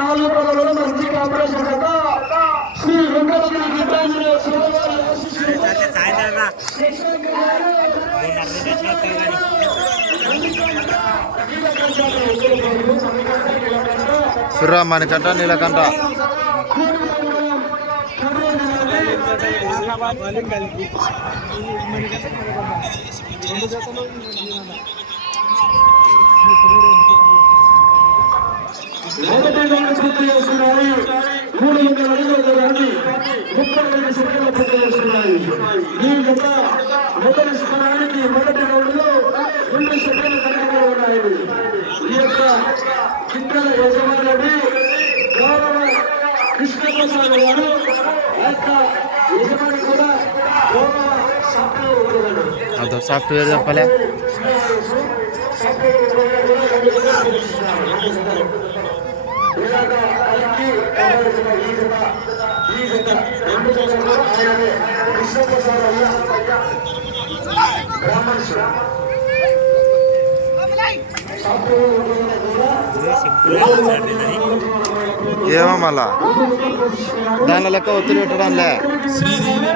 నాలుగు పదవులలో మంచి శ్రీ వెంకటగిరి మొదటి పూర్తి చేస్తున్నాయి మూడు వందల అడుగుల రౌండ్ ముప్పై ఐదు సెకండ్లు పూర్తి చేస్తున్నాయి ఈ జత మొదటి స్థానానికి మొదటి రౌండ్ రెండు సెకండ్లు కలిగి ఉన్నాయి ఈ యొక్క చిత్ర యజమాని కృష్ణప్రసాద్ గారు ఆ యొక్క యజమాని కూడా గౌరవ ఏమో మళ్ళా? దాని లెక్క ఒత్తిడి పెట్టడంలే శ్రీదేవి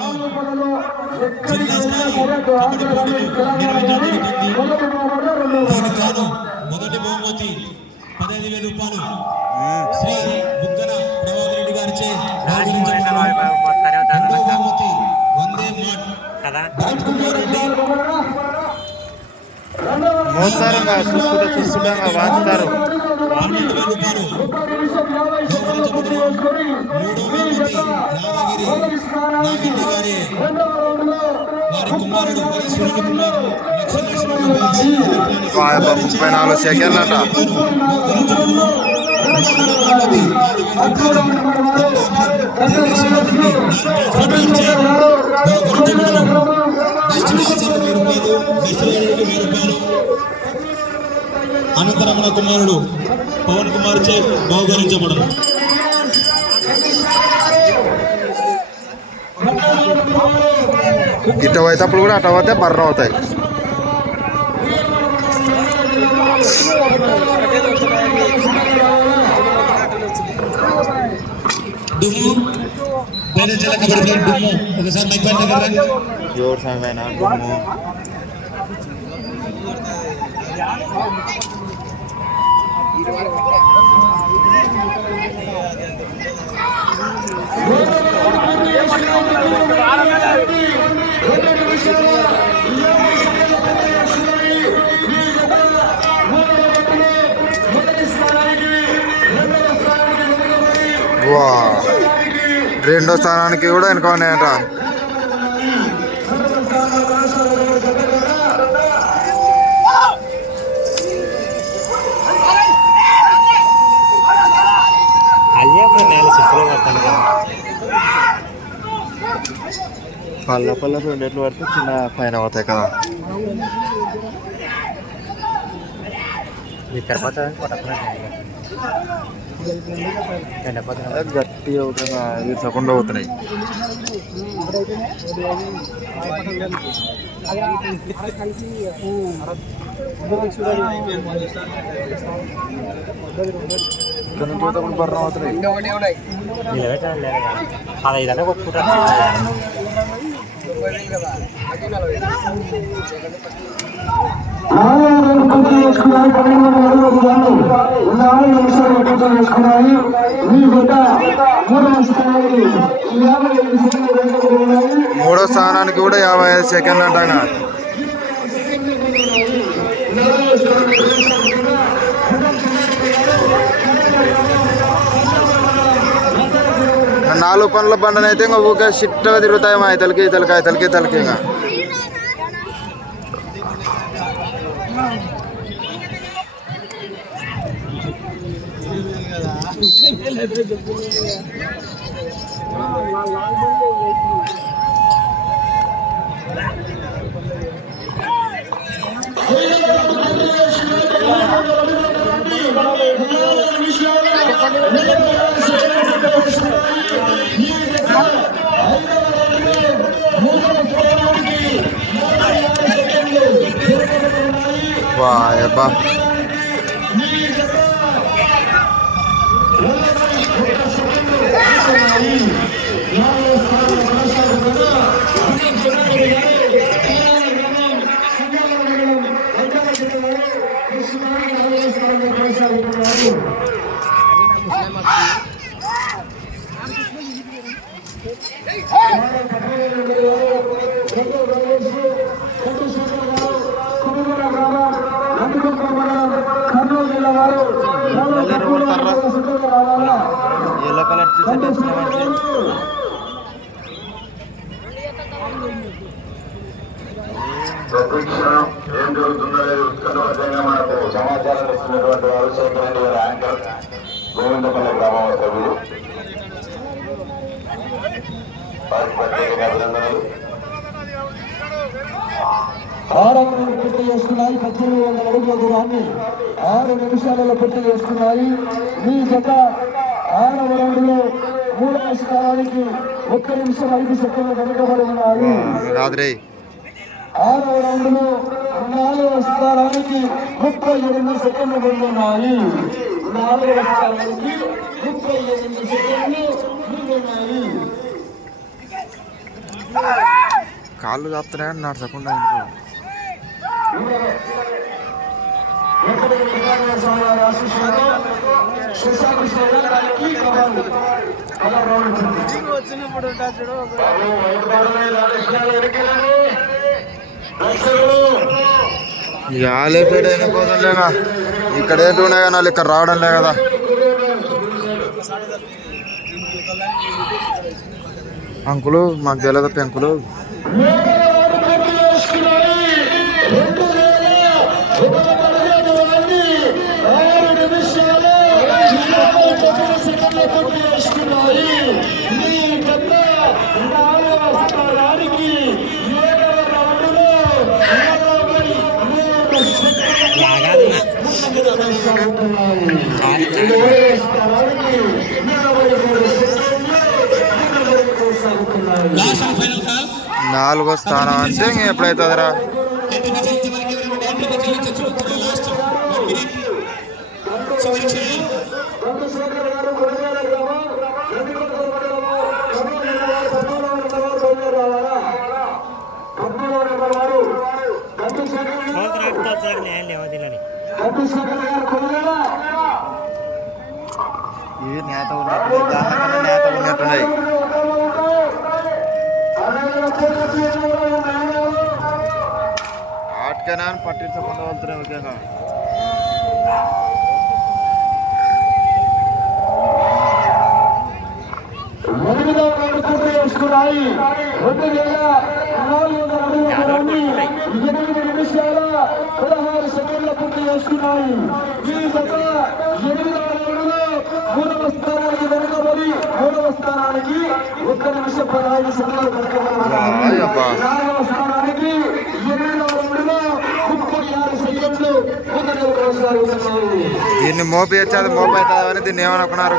ఆధ్వర్యంలో జిల్లా స్థాయి కబడ్డీ పోటీలు నిర్వహించడం జరుగుతుంది దీనికి గాను మొదటి బహుమతి పదహైదు వేల రూపాయలు శ్రీ బుగ్గన ప్రభాకర్ రెడ్డి గారిచే బహుమతి వందే మాట్ కదా. భరత్ కుమార్ రెడ్డి మోస్తారు చూసుకుంటా చూసుకుంటా ఇంకా వాంచుతారు పన్నెండు వేల రూపాయలు బహుకరించబడును. మూడో బహుమతి యాదగిరి నాగెడ్డి గారి వారి కుమారుడు Y Sunil Kumar Lakshmi Narasimha mobiles electronics ఆ యొక్క ముప్పై నాలుగు సెకండ్లు అంట బహుకరించబడును. నాలుగవ బహుమతి యాదగిరి రెడ్డి బహుకరించబడును. నెక్స్ట్ మ్యాచ్ వెయ్యి రూపాయలు దర్శన రెడ్డి వెయ్యి రూపాయలు అనంతరం మన కుమారుడు పవన్ కుమార్ చే బహుకరించబడును ఇటు పోయేటప్పుడు కూడా అటు పోతే బర్ర అవుతాయి డుమ్ము పేద జిల్లా కబడ్డీ ప్లేయర్ డుమ్ము ఒకసారి మైక్ పైన దగ్గర రండి. ఎవరు సమయన దుమ్ము వా రెండో స్థానానికి కూడా వెనుక ఉన్నాయంట. పళ్ళ పళ్ళ రెండేట్లు పడితే చిన్న పైన అవుతాయి కదా. ఇక్కడ అదే గట్టి అవుతున్నా ఇరసకుండా అవుతున్నాయి అవుతున్నాయి నిలబెట్టాలి లేదు కదా పూర్తి చేసుకున్నాయి పన్నెండు వందల అడుగుల రౌండ్ నాలుగు నిమిషాలు పూర్తి చేసుకున్నాయి మీ జత మూడవ స్థానానికి యాభై ఐదు సెకండ్లు మూడో స్థానానికి కూడా యాభై ఐదు సెకండ్లు అంటాగా నాలుగు పనుల బండనైతే ఇంకా ఊకే చిట్టగా తిరుగుతాయి మా ఇతలకి ఇతలకి ఇతలకి ఇతలకి ఇంకా. నిమిషాలు వా ఏం జరుగుతుందనేది ఉత్కంఠభరితంగా మనకు సమాచారం ఇస్తున్నటువంటి వారు గారి యాంకర్ గోవిందపల్లి గ్రామ సభ్యులు వారికి ప్రత్యేకంగా అభినందనలు పూర్తి చేసుకున్నాయి పద్దెనిమిది వందల అడుగుల దూరాన్ని ఆరు నిమిషాలలో పూర్తి చేసుకున్నాయి మీ జత ఆరవ రౌండ్లో మూడవ స్థానానికి ఒక్క నిమిషం ఐదు సెకండ్లు వెనుకబడి ఉన్నాయి రాత్రి. ఆరవ రౌండ్లో స్థానానికి ముప్పై ఎనిమిది సెకండ్లు ముందున్నాయి నాలుగవ స్థానానికి ముప్పై ఎనిమిది సెకండ్లు ముందున్నాయి కాళ్ళు చాపుతున్నాయని నడచకుండా ఎందుకు వెంకటగిరి ఫీడ్ ఇక్కడ ఉన్నాయి కానీ ఇక్కడ రావడం లే కదా. అంకులు మాకు తెలియదు పెంకులు మేఘవారు పూర్తి చేసుకున్నాయి. రెండు వేల ఒక పదిహేను మంది ఆరు నిమిషాల ఇరవై తొమ్మిది సెకండ్ల పూర్తి చేసుకున్నాయి. ఈ జత నాలుగవ స్థానానికి ఏడవ రౌండ్లో నలభై మూడు సెకండ్ల లాగాదన్నా ముందుకు కొనసాగుతున్నాయి. ఏడవ స్థానానికి నలభై మూడు సెకండ్లు ముందుకు కొనసాగుతున్నాయి. లాస్ట్ అండ్ ఫైనల్ కాల్ నాలుగో స్థానం అంటే ఇంక ఎప్పుడైతుందిరా? ఎట్టి బస్ అయితే మనకి ఎవరైనా డైరెక్ట్ ఇవి నేత ఉన్నట్టున్నాయి దానికన్నా నేత ఉన్నట్టున్నాయి. ఆటకైనా పట్టించకుండా వెళ్తున్నాయి ముఖ్యంగా ఎనిమిదవ రౌండ్ పూర్తి చేసుకున్నాయి రెండు వేల నాలుగు వందల అడుగుల దూరాన్ని ఎనిమిది నిమిషాల పదహారు సెకండ్ల పూర్తి ఈ జత ఎనిమిదవ రౌండ్లో మూడవ స్థానానికి వెనుకబడి మూడవ స్థానానికి ఒక్క నిమిషం పదహైదు సెకండ్లు నాలుగవ స్థానానికి ఎనిమిదవ రౌండ్లో ముప్పై ఆరు సెకండ్లు ముందుకు కొనసాగుతున్నాయి దీన్ని మోపి వచ్చాది మోపి అవుతుందని దీన్ని ఏమనుకున్నారు?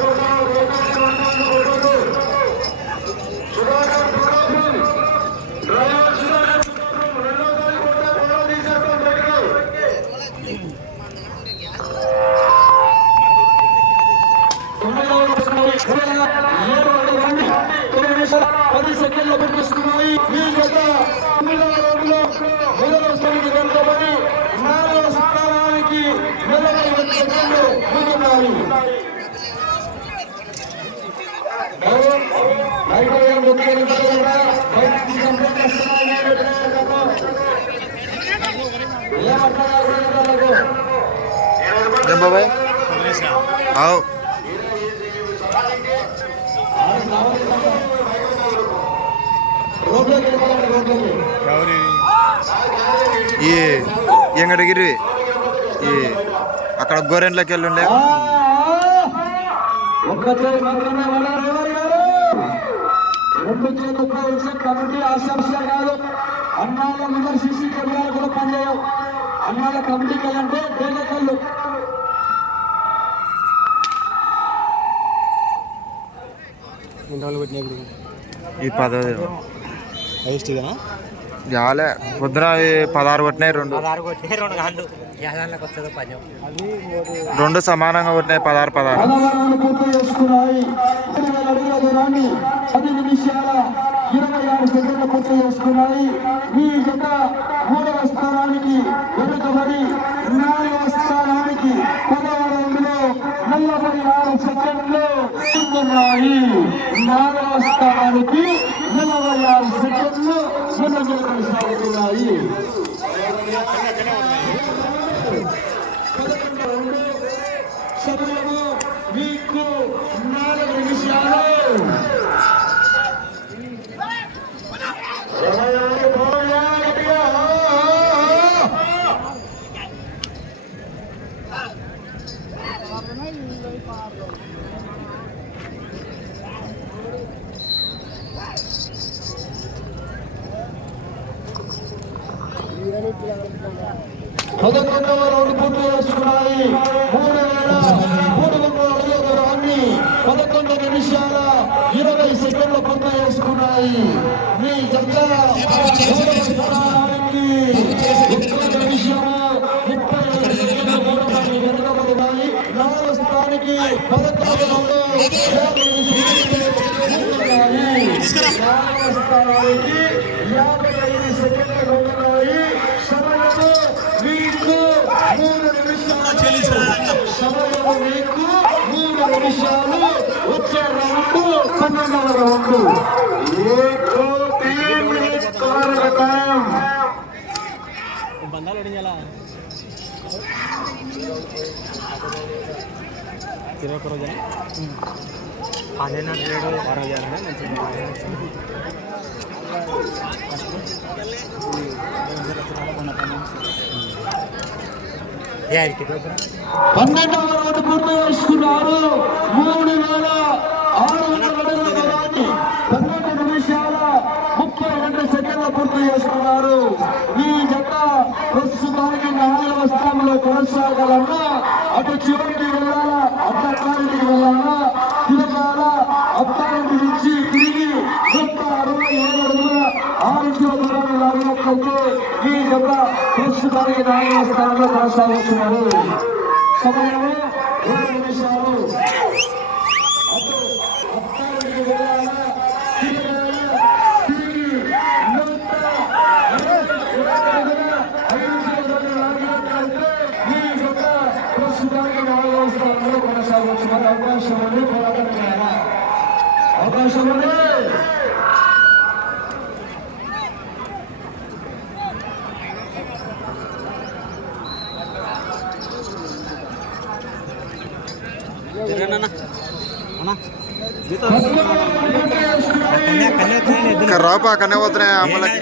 आओ రెండు కెమెరాలకు ఉపయోగించే కమిటీ ఆశాంశాలు కాదు. అన్నాల ముందర సీసీ కెమెరాలు కూడా పనిచేయవు. అన్నాల కమిటీకి వెళ్ళంటే ఈ పదవి. వేస్ట్గానా జాలే పొద్దున పదహారు కొట్టినాయి రెండు. రెండు కాళ్ళు యాదానికి వచ్చేదో పద్యం రెండు సమానంగా కొట్టినాయి పదహారు పదహారు. చేసుకున్నాయి మూడు వేల అడుగుల దూరాన్ని పది నిమిషాల ఇరవై ఆరు సెకండ్లు పూర్తి చేసుకున్నాయి ఈ జత మూడవ స్థానానికి వెనుకబడి నాలుగవ స్థానానికి పదవ రౌండ్లో నలభై ఆరు సెకండ్లు ఉన్నాయి నాలుగవ స్థానానికి నలభై ఆరు సెకండ్లు ముందుకు కొనసాగుతున్నాయి. పదకొండవ రౌండ్ పూర్తి చేసుకున్నాయి. మూడు వేల మూడు వందల పదకొండు నిమిషాల ఇరవై సెకండ్లు పూర్తి చేసుకున్నాయి. మీ జత మూడవ స్థానానికి పదకొండు స్థానానికి యాభై ఐదు సెకండ్లు అడిగేలా ఇరవై ఒక్క రోజా పన్నెండు ఏడు ఆరో పన్నెండవ పూర్తి చేసుకున్నారు. మూడు వేల ఆరు వందల అడుగుల దూరాన్ని పన్నెండు నిమిషాల ముప్పై రెండు సెకండ్ల పూర్తి చేసుకున్నారు. ఈ జత ప్రస్తుతానికి నాలుగవ స్థానంలో కొనసాగాలన్నా అటు చివరికి వెళ్ళాలా అత్తకారికి వెళ్ళాలా తిరగాల అత్తానికి నుంచి తిరిగి నూట అరవై ఏడు అడుగుల ఆరు దూరాన్ని లాగినట్లయితే యొక్క జత ప్రస్తుతానికి నాలుగవ స్థానంలో కొనసాగుతున్నారు సమయంలో రెండు నిమిషాలు అటు అత్తానికి వెళ్ళాలా తిరగాలా తిరిగి నూట ప్రస్తుతానికి నాలుగవ స్థానంలో కొనసాగుతున్నారు అవకాశం ఉంది పోరాటం చేయాలా అవకాశం ఉంది ఇంకా రాపా అక్కడనే పోతున్నాయి అమ్మలకి?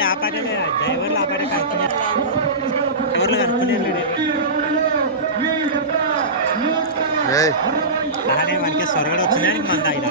సొరగడ వచ్చిందని మన తాగిన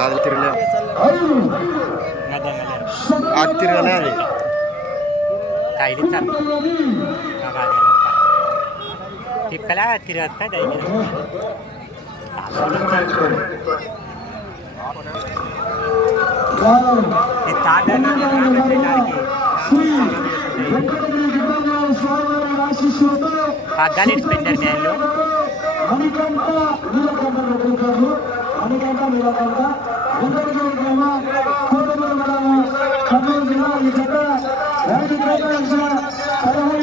కాదు తిరగలేదు అది తిరగలే అది. తగిలించాలి తొమ్మిది నాకు అది తిప్పలా తిరగతా ఎందుకంటే మీరు కొంత అందరికీ ప్రేమ కోటి మంది ఈ చెత్త రాజకీయ పదమూడు